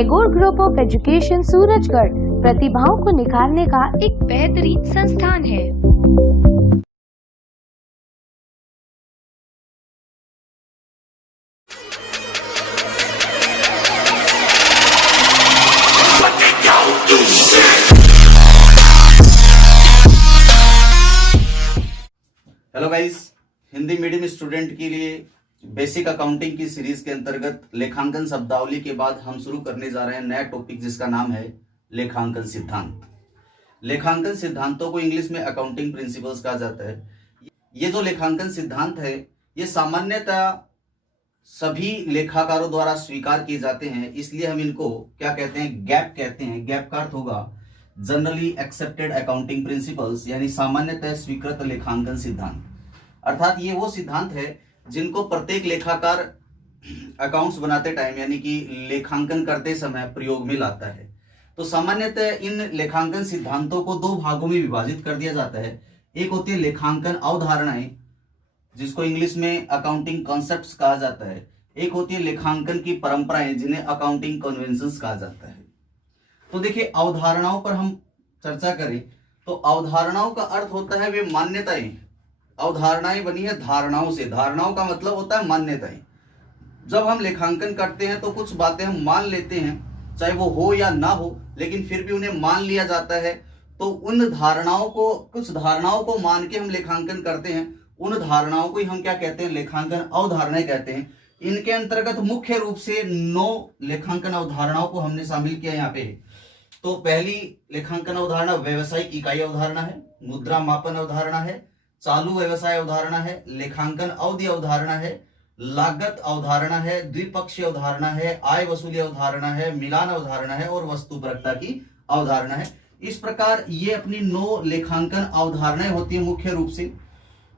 Tagore group of education Surajgarh प्रतिभाओं को निखारने का एक बेहतरीन संस्थान है। Hello guys, Hindi medium student के लिए बेसिक अकाउंटिंग की सीरीज के अंतर्गत लेखांकन शब्दावली के बाद हम शुरू करने जा रहे हैं नया टॉपिक जिसका नाम है लेखांकन सिद्धांत। लेखांकन सिद्धांतों को इंग्लिश में अकाउंटिंग प्रिंसिपल्स कहा जाता है। ये जो लेखांकन सिद्धांत है ये सामान्यतः सभी लेखाकारों द्वारा स्वीकार किए जाते हैं, इसलिए हम इनको क्या कहते हैं, गैप कहते हैं। गैप का अर्थ होगा जनरली एक्सेप्टेड अकाउंटिंग प्रिंसिपल्स, यानी सामान्यतः स्वीकृत लेखांकन सिद्धांत। अर्थात ये वो सिद्धांत है जिनको प्रत्येक लेखाकार अकाउंट्स बनाते टाइम यानी कि लेखांकन करते समय प्रयोग में लाता है। तो सामान्यतः इन लेखांकन सिद्धांतों को दो भागों में विभाजित कर दिया जाता है। एक होती है लेखांकन अवधारणाएं जिसको इंग्लिश में अकाउंटिंग कॉन्सेप्ट्स कहा जाता है। एक होती है लेखांकन की परंपराएं जिन्हें अकाउंटिंग कन्वेंशंस कहा जाता है। तो देखिए, अवधारणाओं पर हम चर्चा करें तो अवधारणाओं का अर्थ होता है वे मान्यताएं। अवधारणाएं बनी है धारणाओं से। धारणाओं का मतलब होता है मान्यताएं। जब हम लेखांकन करते हैं तो कुछ बातें हम मान लेते हैं, चाहे वो हो या ना हो, लेकिन फिर भी उन्हें मान लिया जाता है। तो उन धारणाओं को, कुछ धारणाओं को मान के हम लेखांकन करते हैं। उन धारणाओं को ही हम क्या कहते हैं, लेखांकन अवधारणाएं कहते हैं। इनके अंतर्गत मुख्य रूप से 9 लेखांकन अवधारणाओं को हमने शामिल किया यहाँ पे। तो पहली लेखांकन अवधारणा व्यवसायिक इकाई अवधारणा है, मुद्रा मापन अवधारणा है, चालू व्यवसाय अवधारणा है, लेखांकन अवधि अवधारणा है, लागत अवधारणा है, द्विपक्षीय अवधारणा है, आय वसूली अवधारणा है, मिलान अवधारणा है और वस्तुपरकता की अवधारणा है। इस प्रकार ये अपनी 9 लेखांकन अवधारणाएं होती है मुख्य रूप से।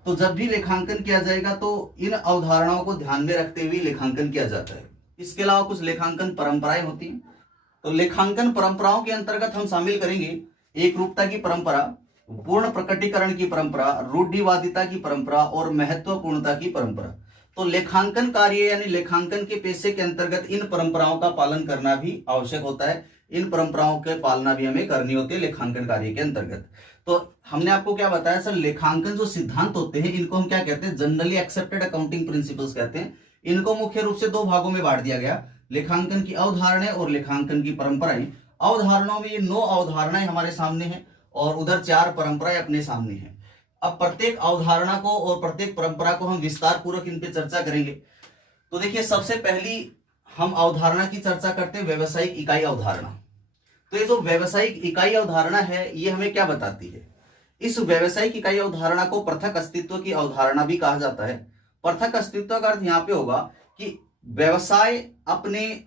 तो जब भी लेखांकन किया जाएगा तो इन अवधारणाओं को ध्यान में रखते हुए लेखांकन किया जाता है। इसके अलावा कुछ लेखांकन परंपराएं होती हैं। तो लेखांकन परंपराओं के अंतर्गत हम शामिल करेंगे एक रूपता की परंपरा, पूर्ण प्रकटीकरण की परंपरा, रूढ़िवादिता की परंपरा और महत्वपूर्णता की परंपरा। तो लेखांकन कार्य यानी लेखांकन के पेशे के अंतर्गत इन परंपराओं का पालन करना भी आवश्यक होता है। इन परंपराओं के पालना भी हमें करनी होती है लेखांकन कार्य के अंतर्गत। तो हमने आपको क्या बताया सर, लेखांकन जो सिद्धांत होते हैं इनको हम क्या कहते हैं, जनरली एक्सेप्टेड अकाउंटिंग प्रिंसिपल्स कहते हैं। इनको मुख्य रूप से 2 भागों में बांट दिया गया, लेखांकन की अवधारणाएं और लेखांकन की परंपराएं। अवधारणाओं में ये 9 अवधारणाएं हमारे सामने हैं और उधर 4 परंपराएं अपने सामने हैं। अब प्रत्येक अवधारणा को और प्रत्येक परंपरा को हम विस्तार पूर्वक इन पे चर्चा करेंगे। तो देखिए, सबसे पहली हम अवधारणा की चर्चा करते हैं व्यवसायिक इकाई अवधारणा। तो ये जो व्यवसायिक इकाई अवधारणा है ये हमें क्या बताती है, इस व्यवसायिक इकाई अवधारणा को पृथक अस्तित्व की अवधारणा भी कहा जाता है। पृथक अस्तित्व का अर्थ यहाँ पे होगा कि व्यवसाय अपने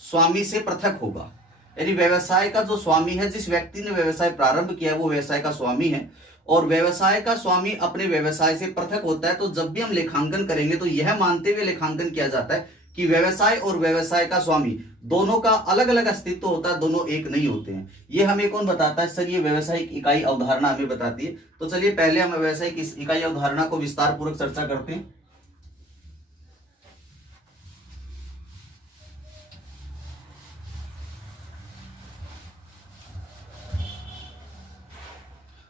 स्वामी से पृथक होगा, यानी व्यवसाय का जो स्वामी है, जिस व्यक्ति ने व्यवसाय प्रारंभ किया वो व्यवसाय का स्वामी है और व्यवसाय का स्वामी अपने व्यवसाय से पृथक होता है। तो जब भी हम लेखांकन करेंगे तो यह मानते हुए लेखांकन किया जाता है कि व्यवसाय और व्यवसाय का स्वामी दोनों का अलग अलग अस्तित्व होता है, दोनों एक नहीं होते हैं। ये हमें कौन बताता है सर, ये व्यवसायिक इकाई अवधारणा हमें बताती है। तो चलिए पहले हम व्यवसायिक इकाई अवधारणा को विस्तार पूर्वक चर्चा करते हैं।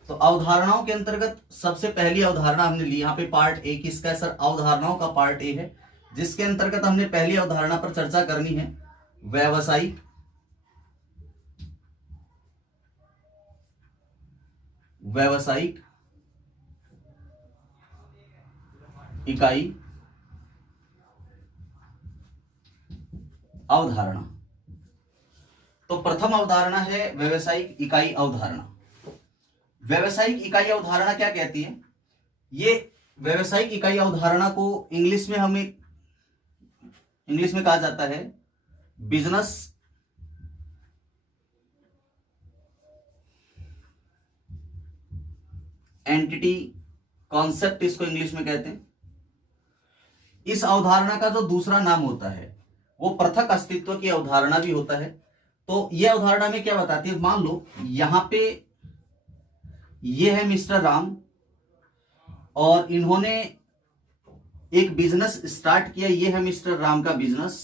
तो अवधारणाओं के अंतर्गत सबसे पहली अवधारणा हमने ली, यहाँ पे पार्ट ए किसका है सर, अवधारणाओं का पार्ट ए है, जिसके अंतर्गत हमने पहली अवधारणा पर चर्चा करनी है व्यवसायिक इकाई अवधारणा। तो प्रथम अवधारणा है व्यवसायिक इकाई अवधारणा। व्यवसायिक इकाई अवधारणा क्या कहती है, ये व्यवसायिक इकाई अवधारणा को इंग्लिश में कहा जाता है बिजनेस एंटिटी कॉन्सेप्ट, इसको इंग्लिश में कहते हैं। इस अवधारणा का जो दूसरा नाम होता है वो पृथक अस्तित्व की अवधारणा भी होता है। तो यह अवधारणा में क्या बताती है, मान लो यहां पे ये है मिस्टर राम और इन्होंने एक बिजनेस स्टार्ट किया, ये है मिस्टर राम का बिजनेस।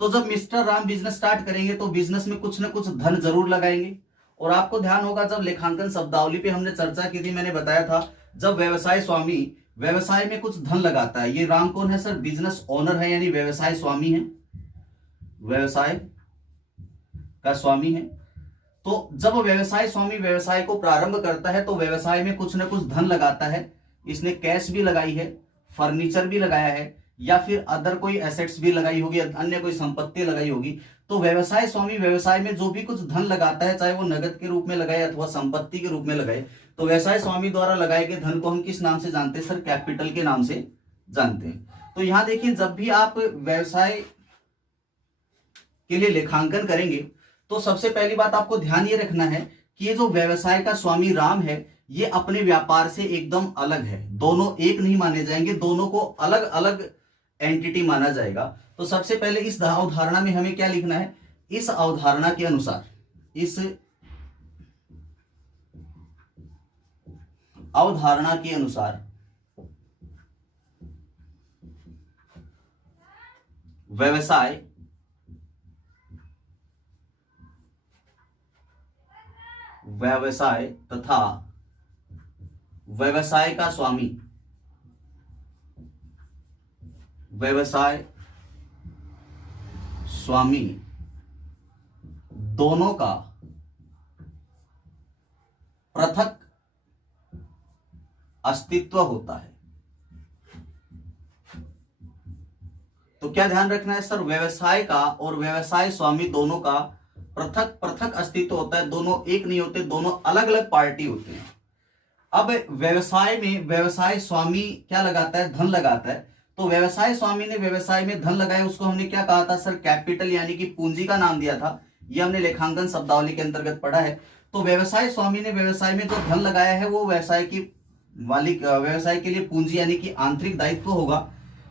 तो जब मिस्टर राम बिजनेस स्टार्ट करेंगे तो बिजनेस में कुछ ना कुछ धन जरूर लगाएंगे। और आपको ध्यान होगा जब लेखांकन शब्दावली पे हमने चर्चा की थी, मैंने बताया था जब व्यवसाय स्वामी व्यवसाय में कुछ धन लगाता है, ये राम कौन है सर? बिजनेस ओनर है, यानी व्यवसाय स्वामी है, व्यवसाय का स्वामी है। तो जब व्यवसाय स्वामी व्यवसाय को प्रारंभ करता है तो व्यवसाय में कुछ ना कुछ धन लगाता है। इसने कैश भी लगाई है, फर्नीचर भी लगाया है, या फिर अदर कोई एसेट्स भी लगाई होगी, अन्य कोई संपत्ति लगाई होगी। तो व्यवसाय स्वामी व्यवसाय में जो भी कुछ धन लगाता है, चाहे वो नगद के रूप में लगाए अथवा संपत्ति के रूप में लगाए, तो व्यवसाय स्वामी द्वारा लगाए गए धन को हम किस नाम से जानते हैं सर? कैपिटल के नाम से जानते हैं। तो यहां देखिए, जब भी आप व्यवसाय के लिए लेखांकन करेंगे तो सबसे पहली बात आपको ध्यान ये रखना है कि ये जो व्यवसाय का स्वामी राम है, ये अपने व्यापार से एकदम अलग है। दोनों एक नहीं माने जाएंगे, दोनों को अलग अलग एंटिटी माना जाएगा। तो सबसे पहले इस अवधारणा में हमें क्या लिखना है? इस अवधारणा के अनुसार, इस अवधारणा के अनुसार व्यवसाय तथा व्यवसाय का स्वामी, व्यवसाय स्वामी दोनों का पृथक अस्तित्व होता है। तो क्या ध्यान रखना है सर? व्यवसाय का और व्यवसाय स्वामी दोनों का पृथक पृथक अस्तित्व होता है, दोनों एक नहीं होते, दोनों अलग अलग पार्टी होते हैं। अब व्यवसाय में व्यवसाय स्वामी क्या लगाता है? धन लगाता है। तो व्यवसाय स्वामी ने व्यवसाय में धन लगाया, उसको हमने क्या कहा था सर? कैपिटल, यानी कि पूंजी का नाम दिया था। ये हमने लेखांकन शब्दावली के अंतर्गत पढ़ा है। तो व्यवसाय स्वामी ने व्यवसाय में जो धन लगाया है वो व्यवसाय की मालिक व्यवसाय के लिए पूंजी यानी कि आंतरिक दायित्व होगा।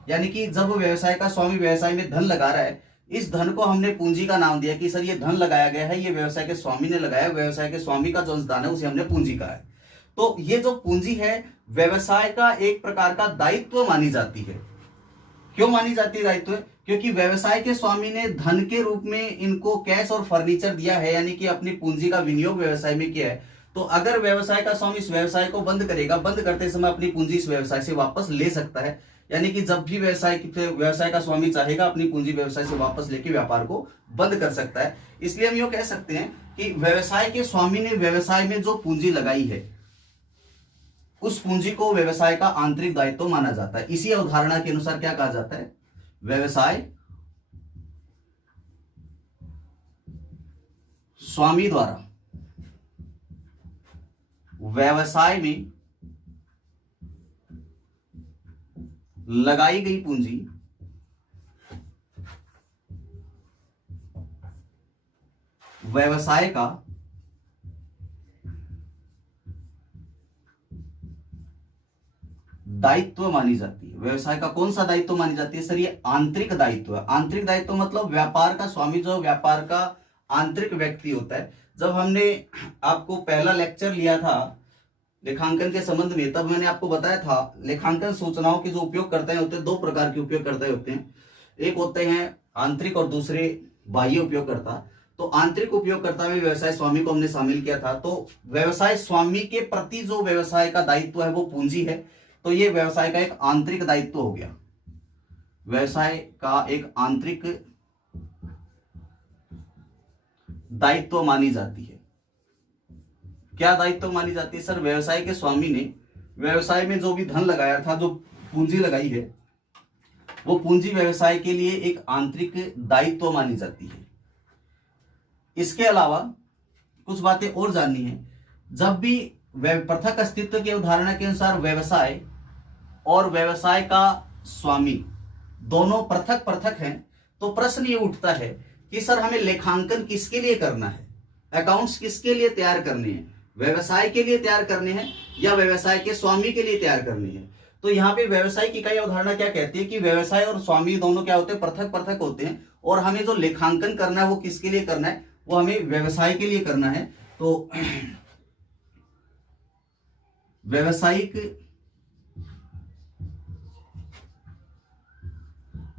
यानी कि जब व्यवसाय का स्वामी व्यवसाय में धन लगा रहा है, इस धन को हमने पूंजी का नाम दिया कि सर ये धन लगाया गया है, ये व्यवसाय के स्वामी ने लगाया, व्यवसाय के स्वामी का जो अंशदान है उसे हमने पूंजी कहा है। तो ये जो पूंजी है व्यवसाय का एक प्रकार का दायित्व मानी जाती है। क्यों मानी जाती है दायित्व? क्योंकि व्यवसाय के स्वामी ने धन के रूप में इनको कैश और फर्नीचर दिया है, यानी कि अपनी पूंजी का विनियोग व्यवसाय में किया है। तो अगर व्यवसाय का स्वामी इस व्यवसाय को बंद करेगा, बंद करते समय अपनी पूंजी इस व्यवसाय से वापस ले सकता है। यानी कि जब भी व्यवसाय का स्वामी चाहेगा अपनी पूंजी व्यवसाय से वापस लेके व्यापार को बंद कर सकता है। इसलिए हम ये कह सकते हैं कि व्यवसाय के स्वामी ने व्यवसाय में जो पूंजी लगाई है उस पूंजी को व्यवसाय का आंतरिक दायित्व माना जाता है। इसी अवधारणा के अनुसार क्या कहा जाता है? व्यवसाय स्वामी द्वारा व्यवसाय में लगाई गई पूंजी व्यवसाय का दायित्व मानी जाती है। व्यवसाय का कौन सा दायित्व मानी जाती है सर? ये आंतरिक दायित्व है। आंतरिक दायित्व मतलब व्यापार का स्वामी जो व्यापार का आंतरिक व्यक्ति होता है। जब हमने आपको पहला लेक्चर लिया था लेखांकन के संबंध में, तब मैंने आपको बताया था लेखांकन सूचनाओं के जो उपयोगकर्ता होते हैं, दो प्रकार के उपयोगकर्ता होते हैं। एक होते हैं आंतरिक और दूसरे बाह्य उपयोगकर्ता। तो आंतरिक उपयोगकर्ता में व्यवसाय स्वामी को हमने शामिल किया था। तो व्यवसाय स्वामी के प्रति जो व्यवसाय का दायित्व है वो पूंजी है। तो ये व्यवसाय का एक आंतरिक दायित्व हो गया, व्यवसाय का एक आंतरिक दायित्व मानी जाती है। क्या दायित्व मानी जाती है सर? व्यवसाय के स्वामी ने व्यवसाय में जो भी धन लगाया था, जो पूंजी लगाई है, वो पूंजी व्यवसाय के लिए एक आंतरिक दायित्व मानी जाती है। इसके अलावा कुछ बातें और जाननी है। जब भी पृथक अस्तित्व की अवधारणा के अनुसार व्यवसाय और व्यवसाय का स्वामी दोनों पृथक पृथक हैं, तो प्रश्न ये उठता है कि सर हमें लेखांकन किसके लिए करना है? अकाउंट्स किसके लिए तैयार करने हैं? व्यवसाय के लिए तैयार करने हैं या व्यवसाय के स्वामी के लिए तैयार करने हैं? तो यहाँ पे व्यवसाय की इकाई अवधारणा क्या कहती है कि व्यवसाय और स्वामी दोनों क्या होते हैं? पृथक पृथक होते हैं। और हमें जो लेखांकन करना है वो किसके लिए करना है? वो हमें व्यवसाय के लिए करना है। तो व्यवसायिक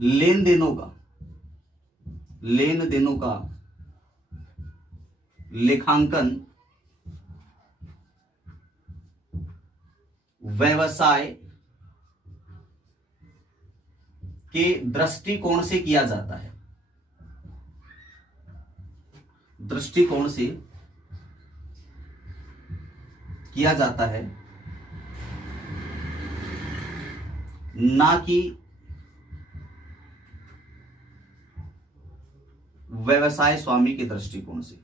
लेन देनों का लेन देनों का लेखांकन व्यवसाय के दृष्टिकोण से किया जाता है, दृष्टिकोण से किया जाता है, ना कि व्यवसाय स्वामी के दृष्टिकोण से।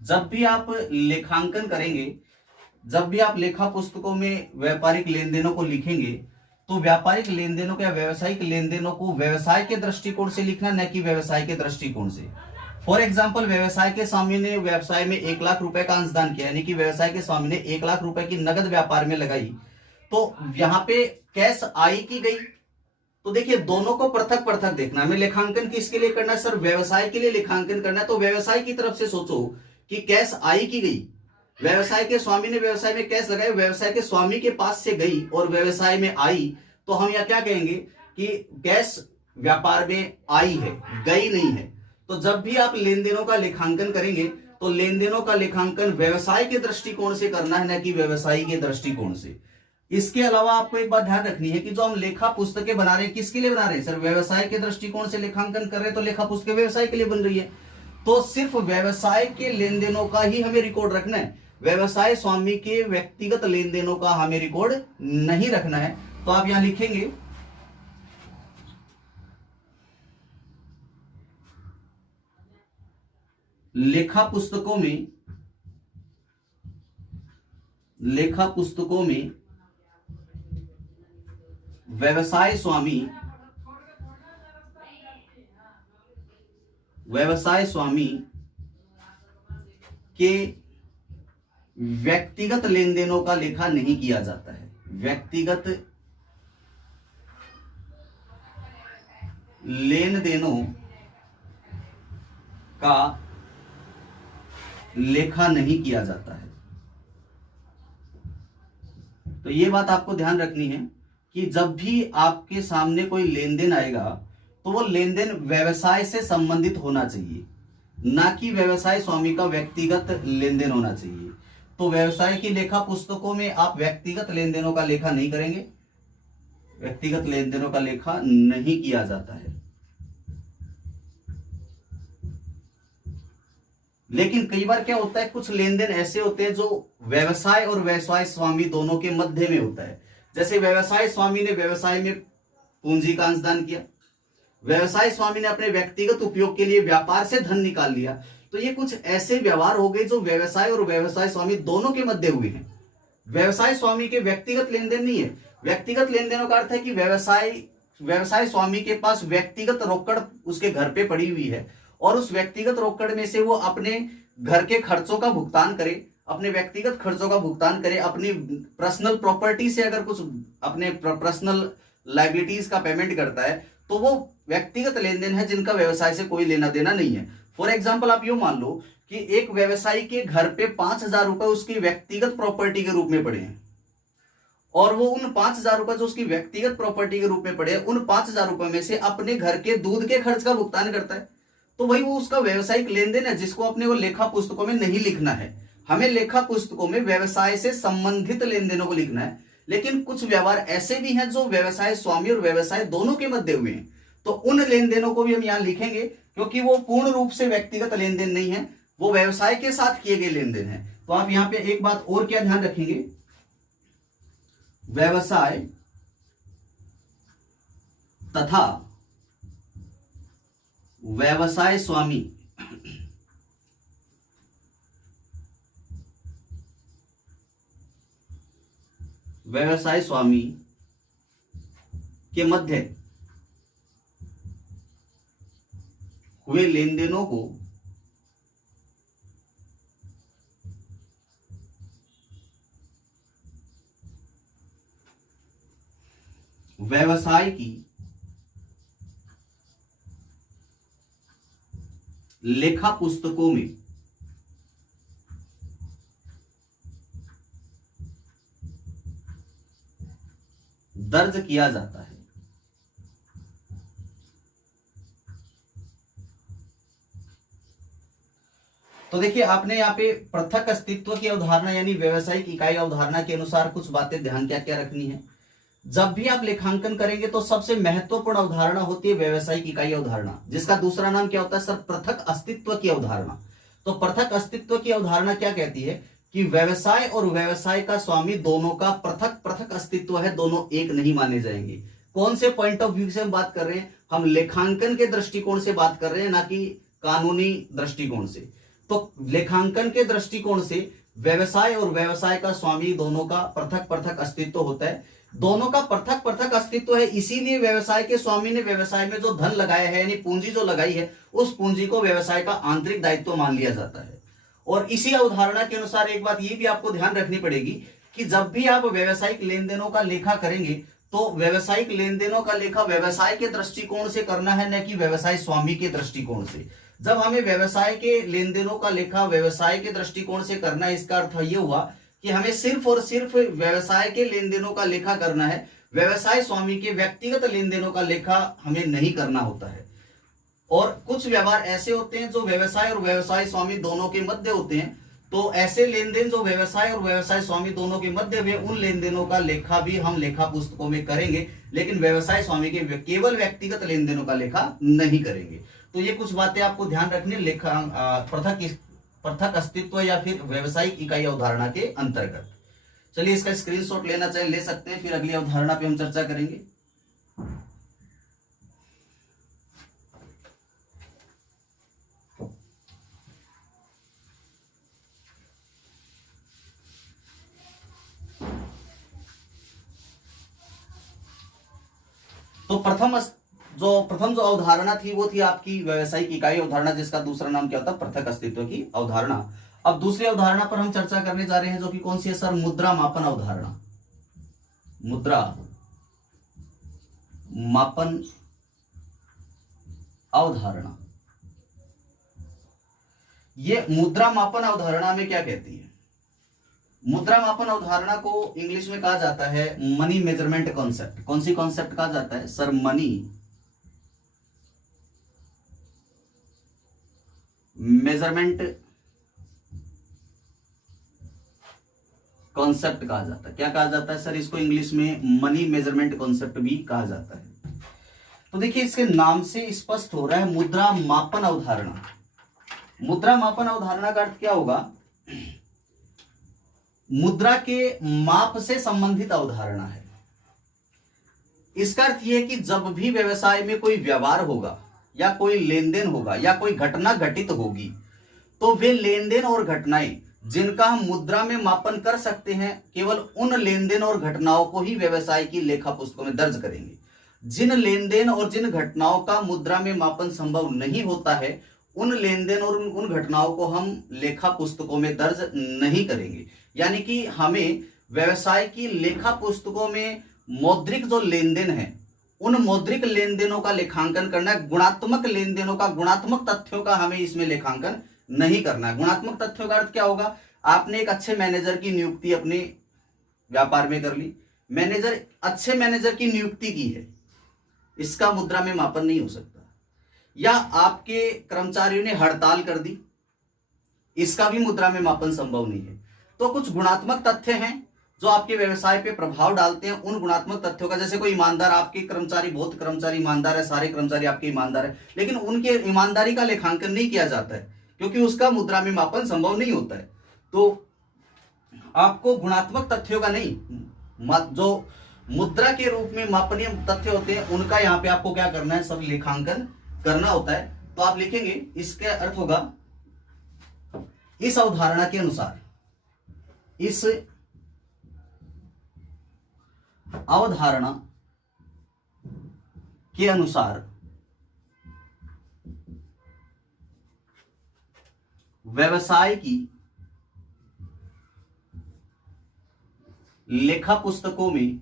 जब भी आप लेखांकन करेंगे, जब भी आप लेखा पुस्तकों में व्यापारिक लेन देनों को लिखेंगे, तो व्यापारिक लेन देनों को या व्यवसायिक लेन देनों को व्यवसाय के दृष्टिकोण से लिखना, न कि व्यवसाय के दृष्टिकोण से। फॉर एग्जाम्पल, व्यवसाय के स्वामी ने व्यवसाय में 1 लाख रुपए का अंशदान किया, यानी कि व्यवसाय के स्वामी ने 1 लाख रुपए की नगद व्यापार में लगाई, तो यहां पे कैश आई की गई। तो देखिए, दोनों को पृथक पृथक देखना। हमें लेखांकन किसके लिए करना है सर? व्यवसाय के लिए लेखांकन करना है। तो व्यवसाय की तरफ से सोचो कि कैश आई की गई, व्यवसाय के स्वामी ने व्यवसाय में कैश लगाई, व्यवसाय के स्वामी के पास से गई और व्यवसाय में आई, तो हम यह क्या कहेंगे कि कैश व्यापार में आई है, गई नहीं है। तो जब भी आप लेन देनों का लेखांकन करेंगे, तो लेन देनों का लेखांकन व्यवसाय के दृष्टिकोण से करना है, न कि व्यवसायी के दृष्टिकोण से। इसके अलावा आपको एक बात ध्यान रखनी है कि जो हम लेखा पुस्तकें बना रहे हैं, किसके लिए बना रहे हैं सर? व्यवसाय के दृष्टिकोण से लेखांकन कर रहे हैं, तो लेखा पुस्तकें व्यवसाय के लिए बन रही है। तो सिर्फ व्यवसाय के लेन देनों का ही हमें रिकॉर्ड रखना है, व्यवसाय स्वामी के व्यक्तिगत लेन देनों का हमें रिकॉर्ड नहीं रखना है। तो आप यहां लिखेंगे लेखा पुस्तकों में व्यवसाय स्वामी के व्यक्तिगत लेन देनों का लेखा नहीं किया जाता है, व्यक्तिगत लेन देनों का लेखा नहीं किया जाता है। तो ये बात आपको ध्यान रखनी है कि जब भी आपके सामने कोई लेन देन आएगा, तो वो लेन देन व्यवसाय से संबंधित होना चाहिए, ना कि व्यवसाय स्वामी का व्यक्तिगत लेन देन होना चाहिए। तो व्यवसाय की लेखा पुस्तकों में आप व्यक्तिगत लेन देनों का लेखा नहीं करेंगे, व्यक्तिगत लेन देनों का लेखा नहीं किया जाता है। लेकिन कई बार क्या होता है, कुछ लेन देन ऐसे होते हैं जो व्यवसाय और व्यवसाय स्वामी दोनों के मध्य में होता है। जैसे व्यवसाय स्वामी ने व्यवसाय में पूंजी का अंशदान किया, व्यवसाय स्वामी ने अपने व्यक्तिगत उपयोग के लिए व्यापार से धन निकाल लिया। तो ये कुछ ऐसे व्यवहार हो गए जो व्यवसाय और व्यवसाय स्वामी दोनों के मध्य हुए हैं। व्यवसाय स्वामी के व्यक्तिगत लेन देन नहीं है। व्यक्तिगत लेन देनों का अर्थ है कि व्यवसाय स्वामी के पास व्यक्तिगत रोकड़ उसके घर पे पड़ी हुई है, और उस व्यक्तिगत रोकड़ में से वो अपने घर के खर्चों का भुगतान करे, अपने व्यक्तिगत खर्चों का भुगतान करे, अपनी पर्सनल प्रॉपर्टी से अगर कुछ अपने पर्सनल लायबिलिटीज का पेमेंट करता है, तो वो व्यक्तिगत लेन देन है जिनका व्यवसाय से कोई लेना देना नहीं है। फॉर एग्जाम्पल, आप यूं मान लो कि एक व्यवसायी के घर पे 5,000 रुपए उसकी व्यक्तिगत प्रॉपर्टी के रूप में पड़े हैं, और वो उन 5,000 रुपए जो उसकी व्यक्तिगत प्रॉपर्टी के रूप में पड़े हैं, उन 5,000 रुपए में से अपने घर के दूध के खर्च का भुगतान करता है। तो वही वो उसका व्यवसायिक लेन देन है, जिसको अपने को लेखा पुस्तकों में नहीं लिखना है। हमें लेखा पुस्तकों में व्यवसाय से संबंधित लेन देनों को लिखना है। लेकिन कुछ व्यवहार ऐसे भी हैं जो व्यवसाय स्वामी और व्यवसाय दोनों के मध्य हुए हैं, तो उन लेन देनों को भी हम यहां लिखेंगे, क्योंकि वो पूर्ण रूप से व्यक्तिगत लेन देन नहीं है, वो व्यवसाय के साथ किए गए लेन देन है। तो आप यहां पे एक बात और क्या ध्यान रखेंगे, व्यवसाय तथा व्यवसाय स्वामी के मध्य हुए लेन देनों को व्यवसाय की लेखा पुस्तकों में दर्ज किया जाता है। तो देखिए आपने यहाँ पे पृथक अस्तित्व की अवधारणा यानी व्यवसायिक इकाई अवधारणा के अनुसार कुछ बातें ध्यान क्या क्या रखनी है। जब भी आप लेखांकन करेंगे तो सबसे महत्वपूर्ण अवधारणा होती है व्यवसायिक इकाई अवधारणा, जिसका दूसरा नाम क्या होता है सर? पृथक अस्तित्व की अवधारणा। तो पृथक अस्तित्व की अवधारणा क्या कहती है कि व्यवसाय और व्यवसाय का स्वामी दोनों का पृथक पृथक अस्तित्व है, दोनों एक नहीं माने जाएंगे। कौन से पॉइंट ऑफ व्यू से हम बात कर रहे हैं? हम लेखांकन के दृष्टिकोण से बात कर रहे हैं, ना कि कानूनी दृष्टिकोण से। तो लेखांकन के दृष्टिकोण से व्यवसाय और व्यवसाय का स्वामी दोनों का पृथक पृथक अस्तित्व होता है, दोनों का पृथक पृथक अस्तित्व है। इसीलिए व्यवसाय के स्वामी ने व्यवसाय में जो धन लगाया है यानी पूंजी जो लगाई है, उस पूंजी को व्यवसाय का आंतरिक दायित्व मान लिया जाता है। और इसी अवधारणा के अनुसार एक बात ये भी आपको ध्यान रखनी पड़ेगी कि जब भी आप व्यवसायिक लेन देनों का लेखा करेंगे तो व्यवसायिक लेन देनों का लेखा व्यवसाय के दृष्टिकोण से करना है, न कि व्यवसाय स्वामी के दृष्टिकोण से। जब हमें व्यवसाय के लेन देनों का लेखा व्यवसाय के दृष्टिकोण से करना है, इसका अर्थ यह हुआ कि हमें सिर्फ और सिर्फ व्यवसाय के लेन देनों का लेखा करना है, व्यवसाय स्वामी के व्यक्तिगत लेन देनों का लेखा हमें नहीं करना होता है। और कुछ व्यवहार ऐसे होते हैं जो व्यवसाय और व्यवसाय स्वामी दोनों के मध्य होते हैं, तो ऐसे लेन देन जो व्यवसाय और व्यवसाय स्वामी दोनों के मध्य हुए, उन लेन देनों का लेखा भी हम लेखा पुस्तकों में करेंगे, लेकिन व्यवसाय स्वामी के केवल व्यक्तिगत लेन देनों का लेखा नहीं करेंगे। तो ये कुछ बातें आपको ध्यान रखनी लेखा पृथक अस्तित्व या फिर व्यवसायिक इकाई अवधारणा के अंतर्गत। चलिए इसका स्क्रीनशॉट लेना चाहे ले सकते हैं, फिर अगली अवधारणा पे हम चर्चा करेंगे। तो प्रथम जो अवधारणा थी वो थी आपकी व्यवसायिक इकाई अवधारणा, जिसका दूसरा नाम क्या होता है? पृथक अस्तित्व की अवधारणा। अब दूसरी अवधारणा पर हम चर्चा करने जा रहे हैं, जो कि कौन सी है सर? मुद्रा मापन अवधारणा। मुद्रा मापन अवधारणा, ये मुद्रा मापन अवधारणा में क्या कहती है? मुद्रा मापन अवधारणा को इंग्लिश में कहा जाता है मनी मेजरमेंट कॉन्सेप्ट। कौन सी कॉन्सेप्ट कहा जाता है सर? मनी मेजरमेंट कॉन्सेप्ट कहा जाता है। क्या कहा जाता है सर इसको? इंग्लिश में मनी मेजरमेंट कॉन्सेप्ट भी कहा जाता है। तो देखिए इसके नाम से स्पष्ट हो रहा है मुद्रा मापन अवधारणा। मुद्रा मापन अवधारणा का अर्थ क्या होगा? मुद्रा के माप से संबंधित अवधारणा है। इसका अर्थ यह है कि जब भी व्यवसाय में कोई व्यवहार होगा या कोई लेन देन होगा या कोई घटना घटित होगी, तो वे लेन देन और घटनाएं जिनका हम मुद्रा में मापन कर सकते हैं, केवल उन लेन देन और घटनाओं को ही व्यवसाय की लेखा पुस्तकों में दर्ज करेंगे। जिन लेन देन और जिन घटनाओं का मुद्रा में मापन संभव नहीं होता है, उन लेन देन और उन घटनाओं को हम लेखा पुस्तकों में दर्ज नहीं करेंगे। यानी कि हमें व्यवसाय की लेखा पुस्तकों में मौद्रिक जो लेन देन है, उन मौद्रिक लेन देनों का लेखांकन करना है। गुणात्मक लेन देनों का, गुणात्मक तथ्यों का हमें इसमें लेखांकन नहीं करना है। गुणात्मक तथ्यों का अर्थ क्या होगा? आपने एक अच्छे मैनेजर की नियुक्ति अपने व्यापार में कर ली, अच्छे मैनेजर की नियुक्ति की है, इसका मुद्रा में मापन नहीं हो सकता। या आपके कर्मचारियों ने हड़ताल कर दी, इसका भी मुद्रा में मापन संभव नहीं है। तो कुछ गुणात्मक तथ्य हैं जो आपके व्यवसाय पे प्रभाव डालते हैं। उन गुणात्मक तथ्यों का, जैसे कोई ईमानदार, आपके कर्मचारी, बहुत कर्मचारी ईमानदार है, सारे कर्मचारी आपके ईमानदार है, लेकिन उनके ईमानदारी का लेखांकन नहीं किया जाता है क्योंकि उसका मुद्रा में मापन संभव नहीं होता है। तो आपको गुणात्मक तथ्यों का नहीं, जो मुद्रा के रूप में मापनीय तथ्य होते हैं, उनका यहाँ पे आपको क्या करना है? सब लेखांकन करना होता है। तो आप लिखेंगे, इसका अर्थ होगा इस अवधारणा के अनुसार, इस अवधारणा के अनुसार व्यवसाय की लेखा पुस्तकों में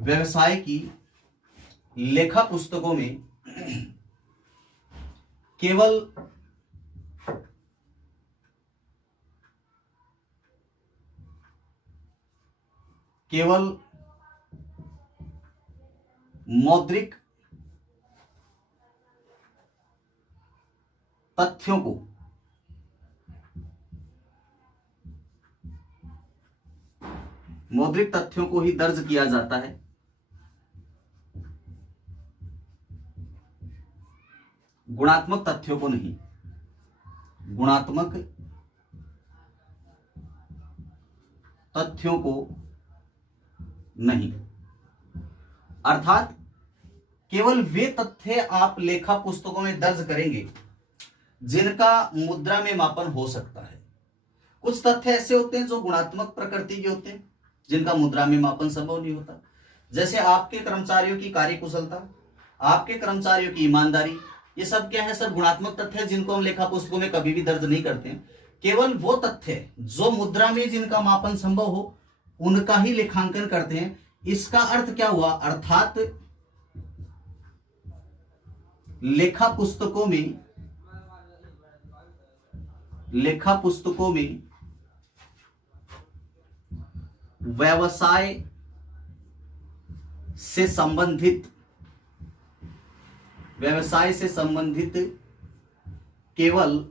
व्यवसाय की लेखा पुस्तकों में केवल मौद्रिक तथ्यों को ही दर्ज किया जाता है। गुणात्मक तथ्यों को नहीं, गुणात्मक तथ्यों को नहीं। अर्थात केवल वे तथ्य आप लेखा पुस्तकों में दर्ज करेंगे जिनका मुद्रा में मापन हो सकता है। कुछ तथ्य ऐसे होते हैं जो गुणात्मक प्रकृति के होते हैं, जिनका मुद्रा में मापन संभव नहीं होता। जैसे आपके कर्मचारियों की कार्यकुशलता, आपके कर्मचारियों की ईमानदारी, ये सब क्या है? सब गुणात्मक तथ्य जिनको हम लेखा पुस्तकों में कभी भी दर्ज नहीं करते हैं। केवल वो तथ्य जो मुद्रा में जिनका मापन संभव हो उनका ही लेखांकन करते हैं। इसका अर्थ क्या हुआ? अर्थात लेखा पुस्तकों में व्यवसाय से संबंधित केवल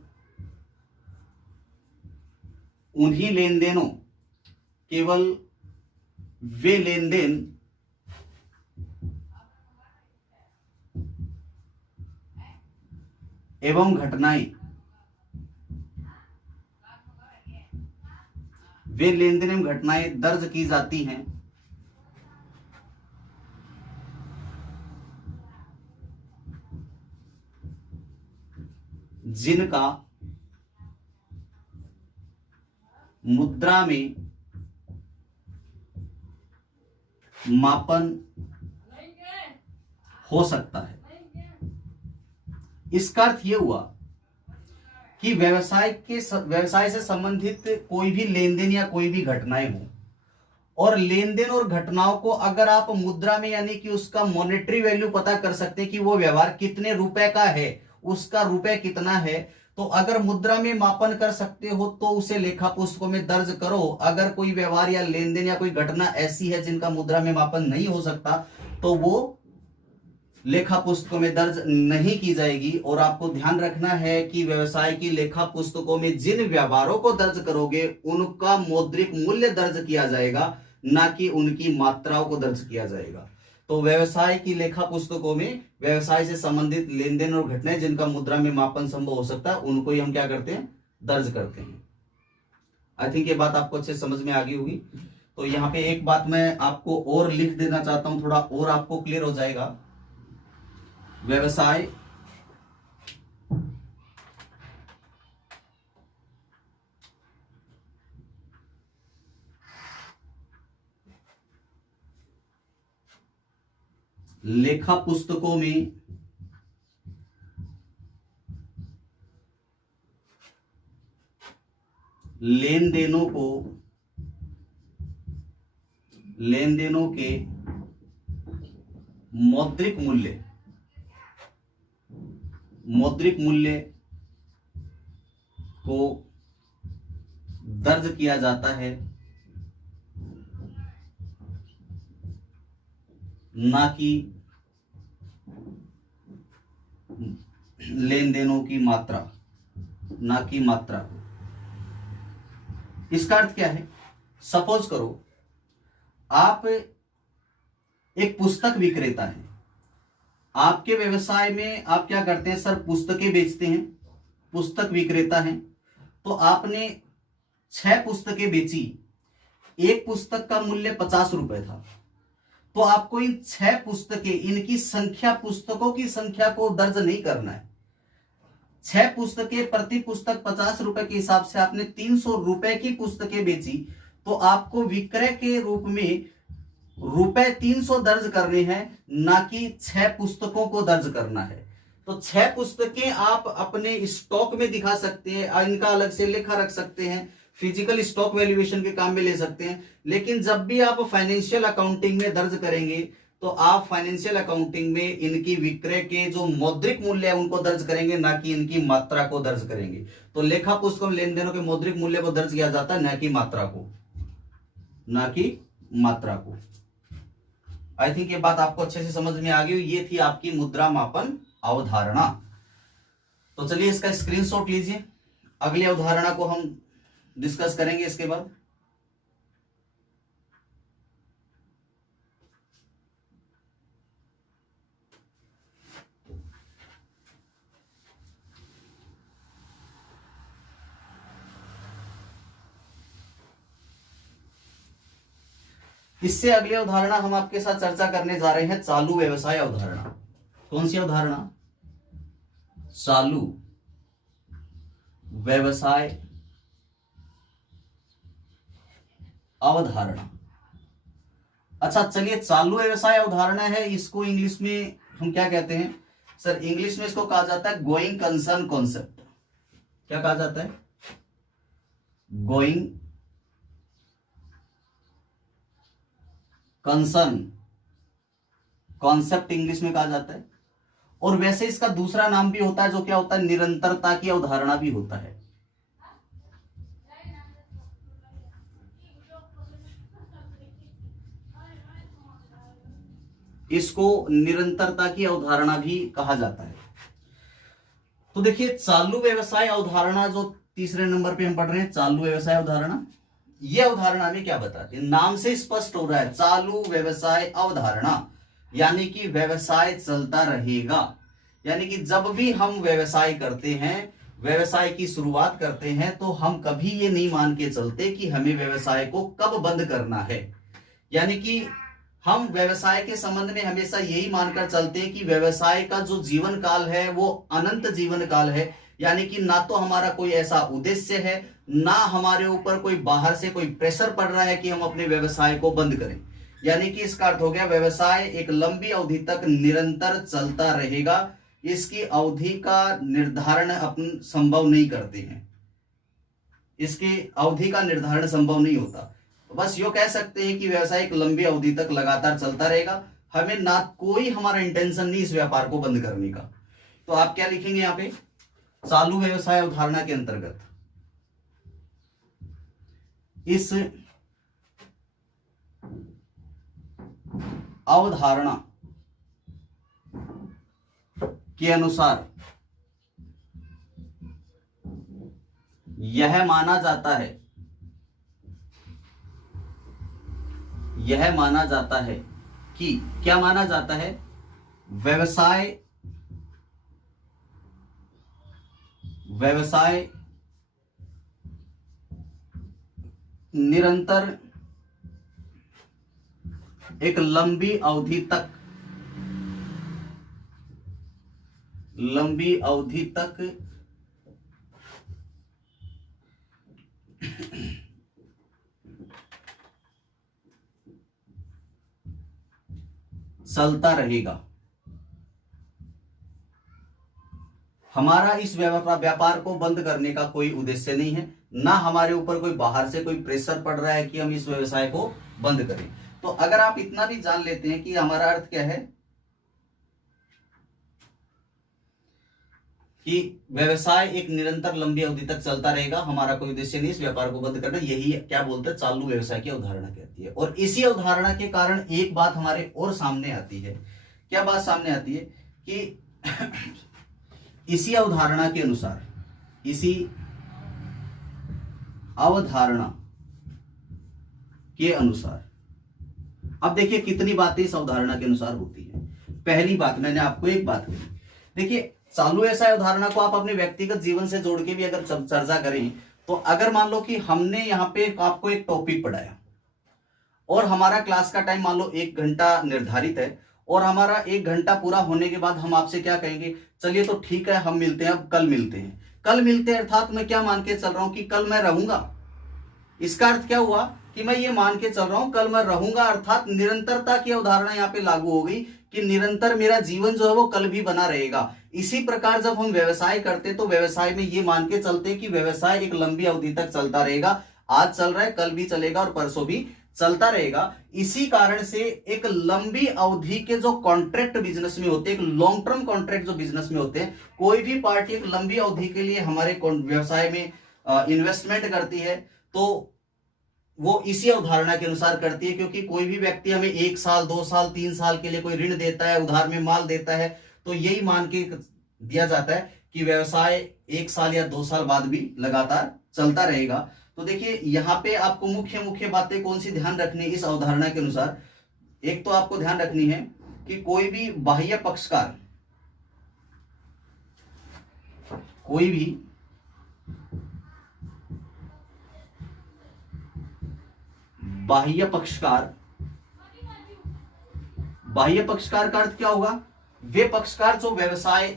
उन्हीं लेनदेनों, केवल वे लेनदेन एवं घटनाएं, दर्ज की जाती हैं जिनका मुद्रा में मापन हो सकता है। इसका अर्थ यह हुआ कि व्यवसाय से संबंधित कोई भी लेन देन या कोई भी घटनाएं हो, और लेन देन और घटनाओं को अगर आप मुद्रा में यानी कि उसका मॉनेटरी वैल्यू पता कर सकते हैं कि वो व्यवहार कितने रुपए का है, उसका रुपए कितना है, तो अगर मुद्रा में मापन कर सकते हो तो उसे लेखा पुस्तकों में दर्ज करो। अगर कोई व्यवहार या लेन देन या कोई घटना ऐसी है जिनका मुद्रा में मापन नहीं हो सकता तो वो लेखा पुस्तकों में दर्ज नहीं की जाएगी। और आपको ध्यान रखना है कि व्यवसाय की लेखा पुस्तकों में जिन व्यवहारों को दर्ज करोगे उनका मौद्रिक मूल्य दर्ज किया जाएगा, ना कि उनकी मात्राओं को दर्ज किया जाएगा। तो व्यवसाय की लेखा पुस्तकों में व्यवसाय से संबंधित लेन देन और घटनाएं जिनका मुद्रा में मापन संभव हो सकता है उनको ही हम क्या करते हैं? दर्ज करते हैं। आई थिंक ये बात आपको अच्छे समझ में आ गई होगी। तो यहाँ पे एक बात मैं आपको और लिख देना चाहता हूं, थोड़ा और आपको क्लियर हो जाएगा। व्यवसाय लेखा पुस्तकों में लेन देनों के मौद्रिक मूल्य को दर्ज किया जाता है, ना कि लेन देनों की मात्रा, ना कि मात्रा। इसका अर्थ क्या है? सपोज करो आप एक पुस्तक विक्रेता हैं, आपके व्यवसाय में आप क्या करते हैं सर? पुस्तकें बेचते हैं, पुस्तक विक्रेता हैं। तो आपने 6 पुस्तकें बेची, एक पुस्तक का मूल्य 50 रुपए था, तो आपको इन 6 पुस्तकें, इनकी संख्या, पुस्तकों की संख्या को दर्ज नहीं करना है। 6 पुस्तकें, प्रति पुस्तक 50 रुपए के हिसाब से आपने 300 रुपए की पुस्तकें बेची, तो आपको विक्रय के रूप में रुपए 300 दर्ज करने हैं, ना कि 6 पुस्तकों को दर्ज करना है। तो 6 पुस्तकें आप अपने स्टॉक में दिखा सकते हैं, इनका अलग से लेखा रख सकते हैं, फिजिकल स्टॉक वैल्यूएशन के काम में ले सकते हैं। लेकिन जब भी आप फाइनेंशियल अकाउंटिंग में दर्ज करेंगे तो आप फाइनेंशियल अकाउंटिंग में इनकी विक्रय के जो मौद्रिक मूल्य है उनको दर्ज करेंगे, ना कि इनकी मात्रा को दर्ज करेंगे। तो लेखा पुस्तक में लेन देनों के मौद्रिक मूल्य को दर्ज किया जाता है, ना कि मात्रा को, ना कि मात्रा को। आई थिंक ये बात आपको अच्छे से समझ में आ गई। ये थी आपकी मुद्रा मापन अवधारणा। तो चलिए इसका स्क्रीनशॉट लीजिए, अगली अवधारणा को हम डिस्कस करेंगे इसके बाद। इससे अगली अवधारणा हम आपके साथ चर्चा करने जा रहे हैं चालू व्यवसाय अवधारणा। कौन सी अवधारणा? चालू व्यवसाय अवधारणा। अच्छा चलिए, चालू व्यवसाय अवधारणा है, इसको इंग्लिश में हम क्या कहते हैं सर? इंग्लिश में इसको कहा जाता है गोइंग कंसर्न कॉन्सेप्ट। क्या कहा जाता है? गोइंग कंसर्न कॉन्सेप्ट इंग्लिश में कहा जाता है। और वैसे इसका दूसरा नाम भी होता है, जो क्या होता है? निरंतरता की अवधारणा भी होता है। इसको निरंतरता की अवधारणा भी कहा जाता है। तो देखिए, चालू व्यवसाय अवधारणा जो तीसरे नंबर पे हम पढ़ रहे हैं, चालू व्यवसाय अवधारणा, यह अवधारणा में क्या बताती है? नाम से स्पष्ट हो रहा है, चालू व्यवसाय अवधारणा, यानी कि व्यवसाय चलता रहेगा। यानी कि जब भी हम व्यवसाय करते हैं, व्यवसाय की शुरुआत करते हैं, तो हम कभी ये नहीं मान के चलते कि हमें व्यवसाय को कब बंद करना है। यानी कि हम व्यवसाय के संबंध में हमेशा यही मानकर चलते हैं कि व्यवसाय का जो जीवन काल है वो अनंत जीवन काल है। यानी कि ना तो हमारा कोई ऐसा उद्देश्य है, ना हमारे ऊपर कोई बाहर से कोई प्रेशर पड़ रहा है कि हम अपने व्यवसाय को बंद करें। यानी कि इसका अर्थ हो गया, व्यवसाय एक लंबी अवधि तक निरंतर चलता रहेगा। इसकी अवधि का निर्धारण अपन संभव नहीं करते हैं, इसकी अवधि का निर्धारण संभव नहीं होता। बस यो कह सकते हैं कि व्यवसाय एक लंबी अवधि तक लगातार चलता रहेगा। हमें ना कोई हमारा इंटेंशन नहीं इस व्यापार को बंद करने का। तो आप क्या लिखेंगे यहाँ पे? चालू व्यवसाय अवधारणा के अंतर्गत इस अवधारणा के अनुसार यह माना जाता है कि क्या माना जाता है? व्यवसाय निरंतर एक लंबी अवधि तक चलता रहेगा। हमारा इस व्यापार को बंद करने का कोई उद्देश्य नहीं है, ना हमारे ऊपर कोई बाहर से कोई प्रेशर पड़ रहा है कि हम इस व्यवसाय को बंद करें। तो अगर आप इतना भी जान लेते हैं कि हमारा अर्थ क्या है कि व्यवसाय एक निरंतर लंबी अवधि तक चलता रहेगा, हमारा कोई उद्देश्य नहीं इस व्यापार को बंद करना, यही क्या बोलते हैं? चालू व्यवसाय की अवधारणा कहती है। और इसी अवधारणा के कारण एक बात हमारे और सामने आती है। क्या बात सामने आती है? कि इसी अवधारणा के अनुसार, इसी अवधारणा के अनुसार, अब देखिए कितनी बातें इस अवधारणा के अनुसार होती है। पहली बात, मैंने आपको एक बात कही, देखिए चालू व्यवसाय अवधारणा को आप अपने व्यक्तिगत जीवन से जोड़ के भी अगर चर्चा करें, तो अगर मान लो कि हमने यहाँ पे आपको एक टॉपिक पढ़ाया और हमारा क्लास का टाइम मान लो 1 घंटा निर्धारित है, और हमारा 1 घंटा पूरा होने के बाद हम आपसे क्या कहेंगे? चलिए तो ठीक है, हम मिलते हैं, अब कल मिलते हैं। कल मिलते हैं अर्थात मैं क्या मान के चल रहा हूं कि कल मैं रहूंगा। इसका अर्थ क्या हुआ कि मैं ये मान के चल रहा हूं कल मैं रहूंगा, अर्थात निरंतरता की अवधारणा यहाँ पे लागू हो गई कि निरंतर मेरा जीवन जो है वो कल भी बना रहेगा। इसी प्रकार जब हम व्यवसाय करते तो व्यवसाय में ये मान के चलते कि व्यवसाय एक लंबी अवधि तक चलता रहेगा, आज चल रहा है, कल भी चलेगा और परसों भी चलता रहेगा। इसी कारण से एक लंबी अवधि के जो कॉन्ट्रैक्ट बिजनेस में होते हैं, एक लॉन्ग टर्म कॉन्ट्रैक्ट जो बिजनेस में होते हैं, कोई भी पार्टी एक लंबी अवधि के लिए हमारे व्यवसाय में इन्वेस्टमेंट करती है तो वो इसी अवधारणा के अनुसार करती है। क्योंकि कोई भी व्यक्ति हमें 1 साल 2 साल 3 साल के लिए कोई ऋण देता है, उधार में माल देता है, तो यही मान के दिया जाता है कि व्यवसाय 1 साल या 2 साल बाद भी लगातार चलता रहेगा। तो देखिए यहाँ पे आपको मुख्य मुख्य बातें कौन सी ध्यान रखनी है इस अवधारणा के अनुसार। एक तो आपको ध्यान रखनी है कि कोई भी बाह्य पक्षकार, कोई भी बाह्य पक्षकार, बाह्य पक्षकार का अर्थ क्या होगा? वे पक्षकार जो व्यवसाय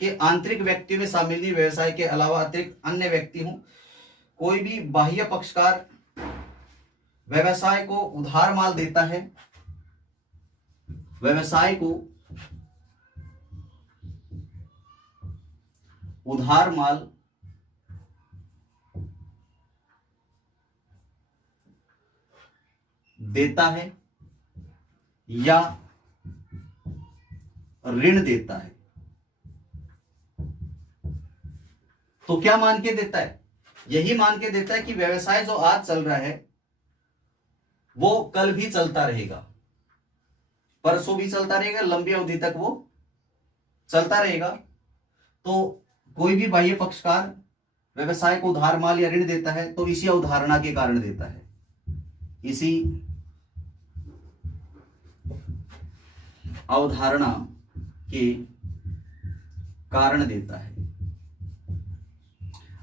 के आंतरिक व्यक्तियों में शामिल नहीं, व्यवसाय के अलावा अतिरिक्त अन्य व्यक्ति हों। कोई भी बाह्य पक्षकार व्यवसाय को उधार माल देता है, व्यवसाय को उधार माल देता है या ऋण देता है। तो क्या मान के देता है? यही मान के देता है कि व्यवसाय जो आज चल रहा है वो कल भी चलता रहेगा, परसों भी चलता रहेगा, लंबी अवधि तक वो चलता रहेगा। तो कोई भी बाह्य पक्षकार व्यवसाय को उधार माल या ऋण देता है तो इसी अवधारणा के कारण देता है, इसी अवधारणा के कारण देता है।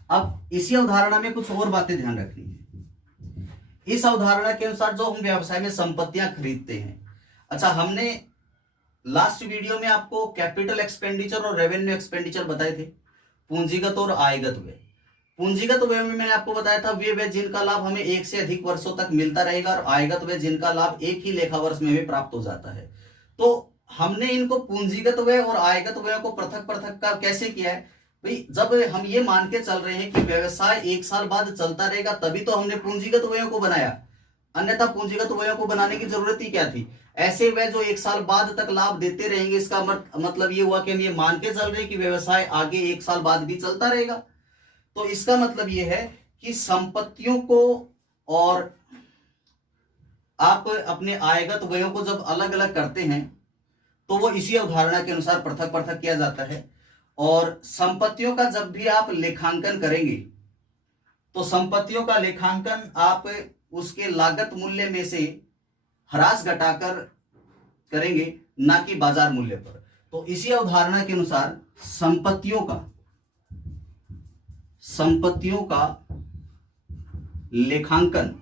अब इसी अवधारणा में कुछ और बातें ध्यान रखनी है। इस अवधारणा के अनुसार जो हम व्यवसाय में संपत्तियां खरीदते हैं, अच्छा हमने लास्ट वीडियो में आपको कैपिटल एक्सपेंडिचर और रेवेन्यू एक्सपेंडिचर बताए थे, पूंजीगत और आयगत व्यय। पूंजीगत व्यय में मैंने आपको बताया था वे जिनका लाभ हमें 1 से अधिक वर्षों तक मिलता रहेगा, और आयगत व्यय जिनका लाभ एक ही लेखा वर्ष में हमें प्राप्त हो जाता है। तो हमने इनको पूंजीगत व्यय और आयगत व्यय को पृथक पृथक का कैसे किया है भाई? जब हम ये मान के चल रहे हैं कि व्यवसाय 1 साल बाद चलता रहेगा तभी तो हमने पूंजीगत व्ययों को बनाया, अन्यथा पूंजीगत व्ययों को बनाने की जरूरत ही क्या थी? ऐसे व्यय जो 1 साल बाद तक लाभ देते रहेंगे, इसका मतलब ये हुआ कि हम ये मान के चल रहे हैं कि व्यवसाय आगे 1 साल बाद भी चलता रहेगा। तो इसका मतलब ये है कि संपत्तियों को और आप अपने आयगत व्ययों को जब अलग अलग करते हैं तो वो इसी अवधारणा के अनुसार पृथक पृथक किया जाता है। और संपत्तियों का जब भी आप लेखांकन करेंगे तो संपत्तियों का लेखांकन आप उसके लागत मूल्य में से ह्रास घटाकर करेंगे, ना कि बाजार मूल्य पर। तो इसी अवधारणा के अनुसार संपत्तियों का लेखांकन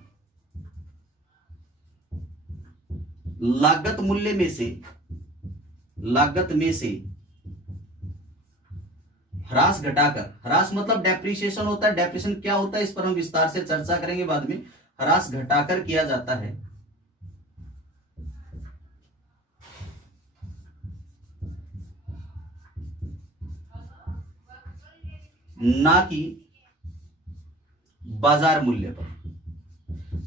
लागत मूल्य में से ह्रास घटाकर, ह्रास मतलब डेप्रिसिएशन होता है, डेप्रिसिएशन क्या होता है इस पर हम विस्तार से चर्चा करेंगे बाद में। ह्रास घटाकर किया जाता है, ना कि बाजार मूल्य पर।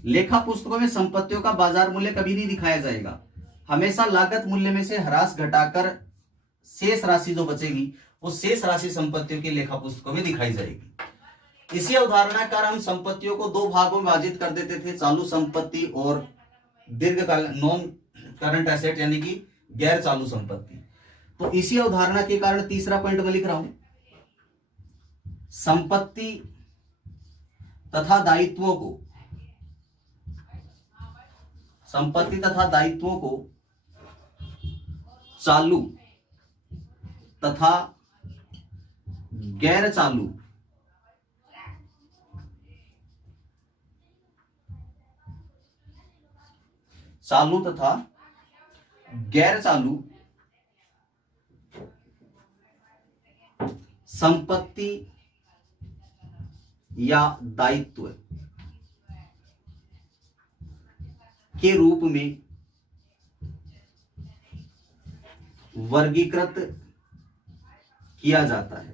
लेखा पुस्तकों में संपत्तियों का बाजार मूल्य कभी नहीं दिखाया जाएगा, हमेशा लागत मूल्य में से ह्रास घटाकर शेष राशि जो बचेगी वो शेष राशि संपत्तियों की लेखा पुस्तकों में दिखाई जाएगी। इसी अवधारणा का हम संपत्तियों को 2 भागों में विभाजित कर देते थे, चालू संपत्ति और दीर्घकाल नॉन करंट एसेट यानी कि गैर चालू संपत्ति। तो इसी अवधारणा के कारण तीसरा पॉइंट मैं लिख रहा हूं, संपत्ति तथा दायित्वों को चालू तथा गैर चालू तथा गैर चालू संपत्ति या दायित्व के रूप में वर्गीकृत किया जाता है।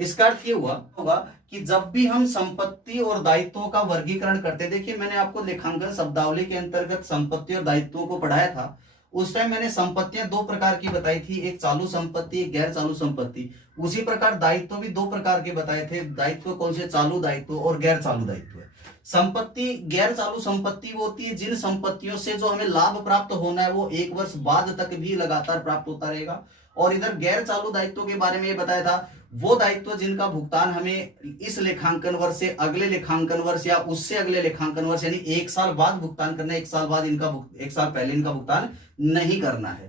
इसका अर्थ ये हुआ होगा कि जब भी हम संपत्ति और दायित्वों का वर्गीकरण करते, देखिए मैंने आपको लेखांकन शब्दावली के अंतर्गत संपत्ति और दायित्वों को पढ़ाया था। उस टाइम मैंने संपत्तियां दो प्रकार की बताई थी, एक चालू संपत्ति, एक गैर चालू संपत्ति। उसी प्रकार दायित्व भी दो प्रकार के बताए थे। दायित्व कौन से? चालू दायित्व और गैर चालू दायित्व। संपत्ति, गैर चालू संपत्ति वो होती है जिन संपत्तियों से जो हमें लाभ प्राप्त होना है वो 1 वर्ष बाद तक भी लगातार प्राप्त होता रहेगा। और इधर गैर चालू दायित्वों के बारे में ये बताया था, वो दायित्व जिनका भुगतान हमें इस लेखांकन वर्ष से अगले लेखांकन वर्ष या उससे अगले लेखांकन वर्ष यानी 1 साल बाद भुगतान करना है, 1 साल बाद इनका 1 साल पहले इनका भुगतान नहीं करना है।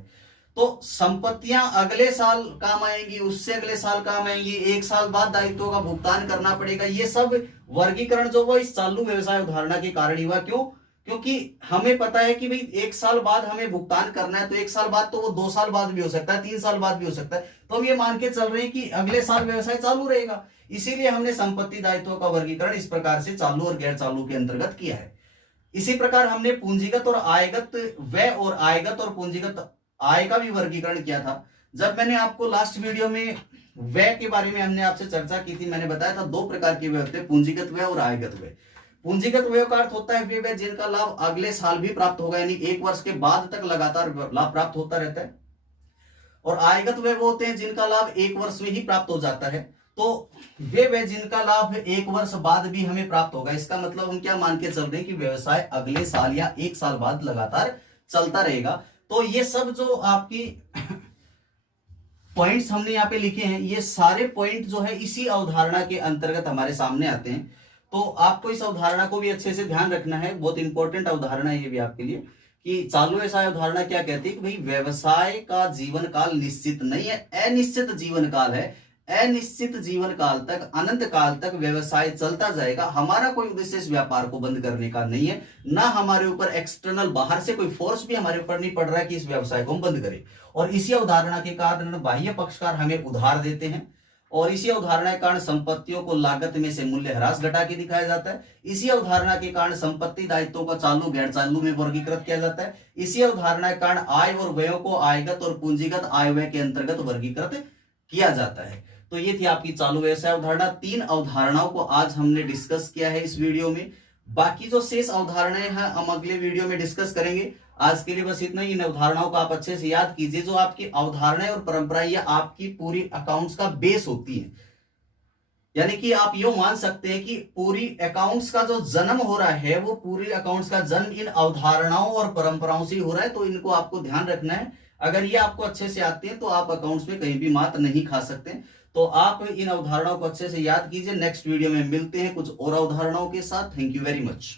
तो संपत्तियां अगले साल काम आएंगी, उससे अगले साल काम आएंगी, 1 साल बाद दायित्वों का भुगतान करना पड़ेगा। ये सब वर्गीकरण जो वो इस चालू व्यवसाय अवधारणा के कारण ही हुआ। क्यों? क्योंकि हमें पता है कि भाई 1 साल बाद हमें भुगतान करना है, तो 1 साल बाद तो वो 2 साल बाद भी हो सकता है, 3 साल बाद भी हो सकता है। तो हम ये मान के चल रहे हैं कि अगले साल व्यवसाय चालू रहेगा। इसीलिए हमने संपत्ति दायित्वों का वर्गीकरण इस प्रकार से चालू और गैर चालू के अंतर्गत किया है। इसी प्रकार हमने पूंजीगत और आयगत व्यय और आयगत और पूंजीगत आय का भी वर्गीकरण किया था। जब मैंने आपको लास्ट वीडियो में व्यय के बारे में हमने आपसे चर्चा की थी, मैंने बताया था 2 प्रकार के व्यय होते हैं, पूंजीगत व्यय और आयगत व्यय। पूंजीगत व्यय का अर्थ होता है वे व्यय जिनका लाभ अगले साल भी प्राप्त होगा, यानी 1 वर्ष के बाद तक लगातार लाभ प्राप्त होता रहता है। और आयगत व्यय वो होते हैं जिनका लाभ 1 वर्ष में ही प्राप्त हो जाता है। तो वे व्यय जिनका लाभ 1 वर्ष बाद भी हमें प्राप्त होगा। इसका मतलब हम क्या मान के चल रहे हैं कि व्यवसाय अगले साल या 1 साल बाद लगातार चलता रहेगा। तो ये सब जो आपकी पॉइंट्स हमने यहाँ पे लिखे हैं, ये सारे पॉइंट जो है इसी अवधारणा के अंतर्गत हमारे सामने आते हैं। तो आपको इस अवधारणा को भी अच्छे से ध्यान रखना है, बहुत इंपॉर्टेंट अवधारणा है ये भी आपके लिए, कि चालू व्यवसाय अवधारणा क्या कहती है कि भाई व्यवसाय का जीवन काल निश्चित नहीं है, अनिश्चित जीवन काल है। अनिश्चित जीवन काल तक, अनंत काल तक व्यवसाय चलता जाएगा। हमारा कोई उद्देश्य इस व्यापार को बंद करने का नहीं है, ना हमारे ऊपर एक्सटर्नल बाहर से कोई फोर्स भी हमारे ऊपर नहीं पड़ रहा है कि इस व्यवसाय को हम बंद करें। और इसी अवधारणा के कारण बाह्य पक्षकार हमें उधार देते हैं, और इसी अवधारणा के कारण संपत्तियों को लागत में से मूल्य ह्रास घटा के दिखाया जाता है। इसी अवधारणा के कारण संपत्ति दायित्वों को चालू गैर चालू में वर्गीकृत किया जाता है। इसी अवधारणा के कारण आय और व्ययों को आयगत और पूंजीगत आय व्यय के अंतर्गत वर्गीकृत किया जाता है। तो ये थी आपकी चालू व्यवसाय अवधारणा। 3 अवधारणाओं को आज हमने डिस्कस किया है इस वीडियो में। बाकी जो शेष अवधारणाएं हैं हम अगले वीडियो में डिस्कस करेंगे। आज के लिए बस इतना ही। इन अवधारणाओं को आप अच्छे से याद कीजिए। जो आपकी अवधारणाएं और परंपराएं या आपकी पूरी अकाउंट्स का बेस होती है, यानी कि आप यूं मान सकते हैं कि पूरी अकाउंट्स का जो जन्म हो रहा है वो पूरी अकाउंट्स का जन्म इन अवधारणाओं और परंपराओं से हो रहा है। तो इनको आपको ध्यान रखना है। अगर ये आपको अच्छे से आते हैं तो आप अकाउंट्स में कहीं भी मात नहीं खा सकते। तो आप इन अवधारणाओं को अच्छे से याद कीजिए। नेक्स्ट वीडियो में मिलते हैं कुछ और अवधारणाओं के साथ। Thank you very much.